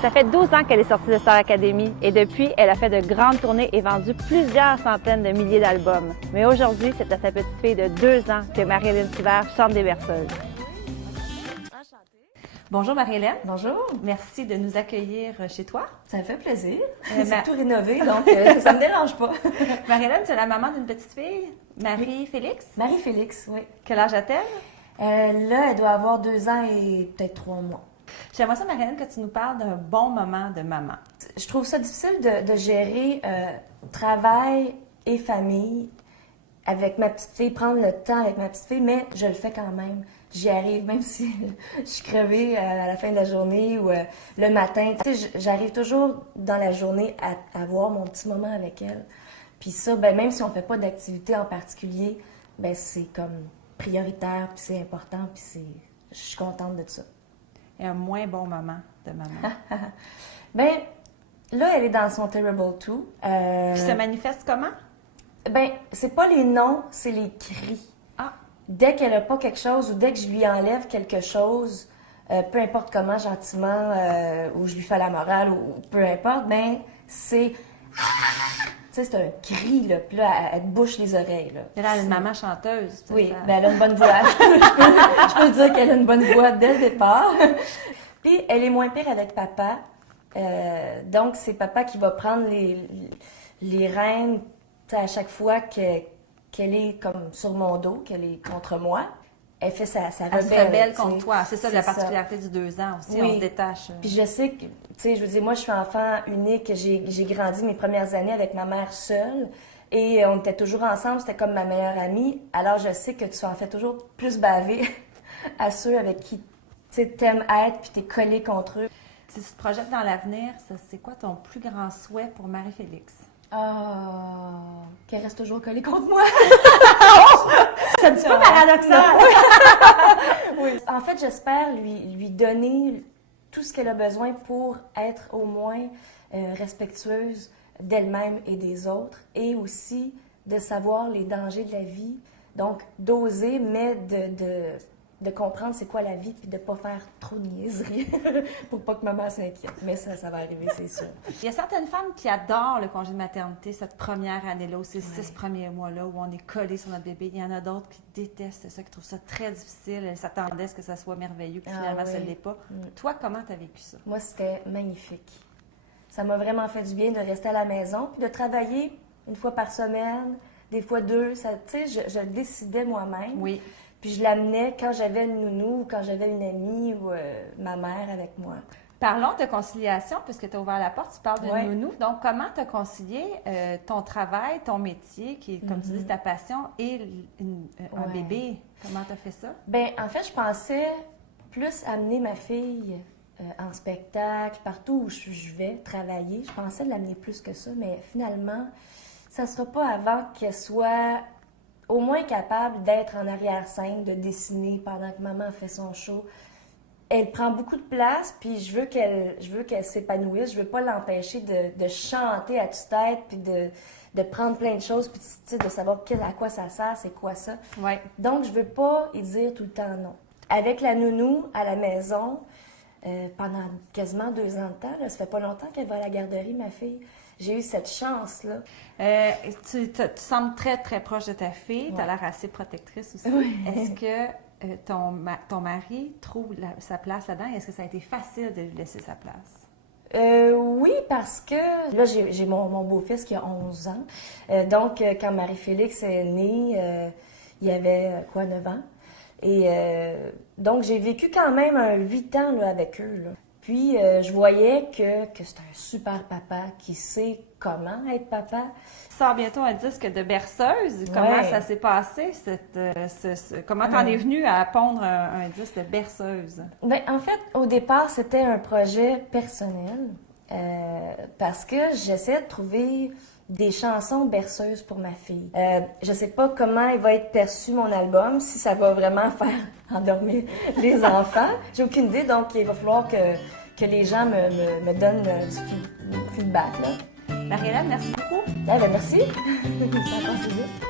Ça fait 12 ans qu'elle est sortie de Star Academy et depuis, elle a fait de grandes tournées et vendu plusieurs centaines de milliers d'albums. Mais aujourd'hui, c'est à sa petite fille de 2 ans que Marie-Hélène Thibert chante des berceuses. Bonjour Marie-Hélène. Bonjour. Merci de nous accueillir chez toi. Ça me fait plaisir. C'est tout rénové, donc ça me dérange pas. Marie-Hélène, tu es la maman d'une petite fille, Marie-Félix. Marie-Félix, oui. Quel âge a-t-elle? Là, elle doit avoir 2 ans et peut-être 3 mois. J'aimerais ça, Marie-Hélène, que tu nous parles d'un bon moment de maman. Je trouve ça difficile de gérer travail et famille avec ma petite fille, prendre le temps avec ma petite fille, mais je le fais quand même. J'y arrive, même si je suis crevée à la fin de la journée ou le matin. Tu sais, j'arrive toujours dans la journée à avoir mon petit moment avec elle. Puis ça, ben, même si on fait pas d'activité en particulier, ben, c'est comme prioritaire, puis c'est important, puis je suis contente de ça. Et un moins bon moment de maman. Ben, là, elle est dans son Terrible 2. Puis ça manifeste comment? Ben, c'est pas les noms, c'est les cris. Ah! Dès qu'elle a pas quelque chose ou dès que je lui enlève quelque chose, peu importe comment, gentiment, ou je lui fais la morale ou peu importe, ben, c'est... Tu sais, c'est un cri, là. Puis là, elle te bouche les oreilles, là. Elle a une maman chanteuse. Oui, ça... ben elle a une bonne voix. Je peux dire qu'elle a une bonne voix dès le départ. Puis, elle est moins pire avec papa. Donc, c'est papa qui va prendre les rênes à chaque fois qu'elle est comme sur mon dos, qu'elle est contre moi. Elle fait sa rebelle. Elle se rebelle contre toi. C'est ça la particularité du 2 ans aussi, oui. On se détache. Puis je sais que, tu sais, je veux dire, moi, je suis enfant unique. J'ai grandi mes premières années avec ma mère seule. Et on était toujours ensemble, c'était comme ma meilleure amie. Alors, je sais que tu en fais toujours plus baver à ceux avec qui tu t'aimes être puis t'es collé contre eux. Si tu te projettes dans l'avenir, c'est quoi ton plus grand souhait pour Marie-Félix? Qu'elle reste toujours collée contre moi. C'est un petit peu paradoxal. Oui. En fait, j'espère lui donner tout ce qu'elle a besoin pour être au moins respectueuse d'elle-même et des autres, et aussi de savoir les dangers de la vie. Donc, d'oser, mais de comprendre c'est quoi la vie, puis de ne pas faire trop de niaiseries pour pas que maman s'inquiète. Mais ça va arriver, c'est sûr. Il y a certaines femmes qui adorent le congé de maternité, cette première année-là, ou ces 6 premiers mois-là, où on est collé sur notre bébé. Il y en a d'autres qui détestent ça, qui trouvent ça très difficile. Elles s'attendaient à ce que ça soit merveilleux, puis finalement, ça ne l'est pas. Toi, comment tu as vécu ça? Moi, c'était magnifique. Ça m'a vraiment fait du bien de rester à la maison, puis de travailler 1 fois par semaine, des fois 2. Tu sais, je décidais moi-même. Oui. Puis je l'amenais quand j'avais une nounou, ou quand j'avais une amie ou ma mère avec moi. Parlons de conciliation, puisque tu as ouvert la porte, tu parles de nounou. Donc, comment tu as concilié ton travail, ton métier, qui est, comme tu dis, ta passion, et un bébé? Comment tu as fait ça? Bien, en fait, je pensais plus amener ma fille en spectacle, partout où je vais travailler. Je pensais l'amener plus que ça, mais finalement, ça ne sera pas avant qu'elle soit au moins capable d'être en arrière-scène, de dessiner pendant que maman fait son show. Elle prend beaucoup de place, puis je veux qu'elle s'épanouisse. Je veux pas l'empêcher de chanter à tue-tête, puis de prendre plein de choses, puis de savoir à quoi ça sert, c'est quoi ça. Ouais. Donc, je veux pas y dire tout le temps non. Avec la nounou à la maison, pendant quasiment 2 ans de temps, là, ça fait pas longtemps qu'elle va à la garderie, ma fille. J'ai eu cette chance-là. Tu sembles très, très proche de ta fille. Tu as l'air assez protectrice aussi. Oui. Est-ce que ton mari trouve sa place là-dedans? Est-ce que ça a été facile de lui laisser sa place? Oui, parce que là, j'ai mon beau-fils qui a 11 ans. Donc, quand Marie-Félix est née, il y avait, 9 ans. Et donc, j'ai vécu quand même 8 ans là, avec eux, là. Puis, je voyais que c'est un super papa qui sait comment être papa. Tu sors bientôt un disque de berceuse. Comment ça s'est passé? Comment t'en es venue à pondre un disque de berceuse? Bien, en fait, au départ, c'était un projet personnel parce que j'essaie de trouver des chansons berceuses pour ma fille. Je sais pas comment il va être perçu, mon album, si ça va vraiment faire endormir les enfants. J'ai aucune idée, donc il va falloir que les gens me donnent du feedback, là. Marie-Hélène, merci beaucoup. Ah, ben merci. Ça a passé vite.